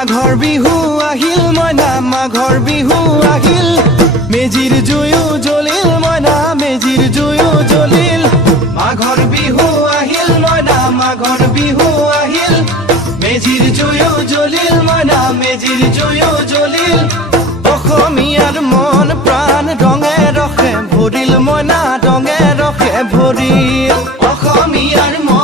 মাঘৰ বিহু আহিল মইনা মাঘৰ বিহু আহিল মেজিৰ জুয়ো জ্বলিল মইনা মেজিৰ জুয়ো জ্বলিল মাঘৰ বিহু আহিল মইনা মাঘৰ বিহু আহিল মেজিৰ জুয়ো জ্বলিল মইনা মেজিৰ জুয়ো জ্বলিল অসমীয়াৰ মন প্ৰাণ ৰঙে ৰসে ভৰিল মইনা ৰঙে ৰসে ভৰিল অসমীয়াৰ মন